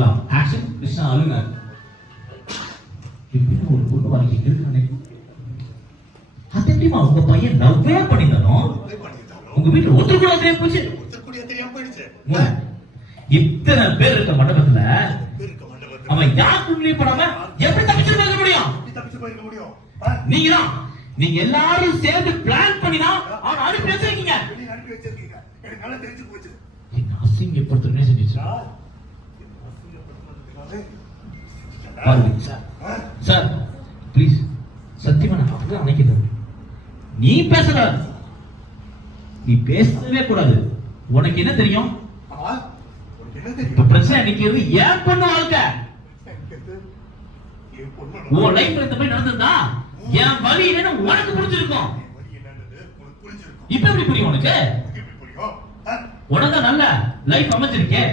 எல்லாம் ஆக்ஷன். கிருஷ்ணா அழுங்க. இப்படி ஒரு பொண்ணு வாழ்க்கை இருக்கானே, அத்தட்டிமா உங்க பையன் லவ்வே பண்ணிதானோ? உங்க வீட்டுல ஒருத்தர் கூட தெரியாம போச்சு. இத்தனை பேர் இருக்க மண்டபத்துல அவன் யாருக்குள்ளே படாம எப்படி தப்பிச்சு போக முடியும்? நீங்க எல்லாரும் சேர்ந்து பிளான் பண்ணினா அவன் அனுப்பி வச்சிருக்கீங்க. என்ன அசிங்கப்படுத்தணும்னே செஞ்சிச்சா? சார் ப்ளீஸ், சத்தியமா நான் அப்படிதான் நினைக்கிறேன். நீ பேசல, நீ பேசவே கூடாது. உனக்கு என்ன தெரியும்? இப்ப பிரச்சனை நிக்கிறது ஏன் பொண்ணு வாழ்க்கை. உன் லைஃப்ல இந்த மாதிரி நடந்ததா என் வழி என்னன்னு உனக்கு புரிஞ்சிருக்கும். இப்ப எப்படி புரியும் உனக்கு? உனக்கு நல்ல லைஃப் அமைஞ்சிருக்கே.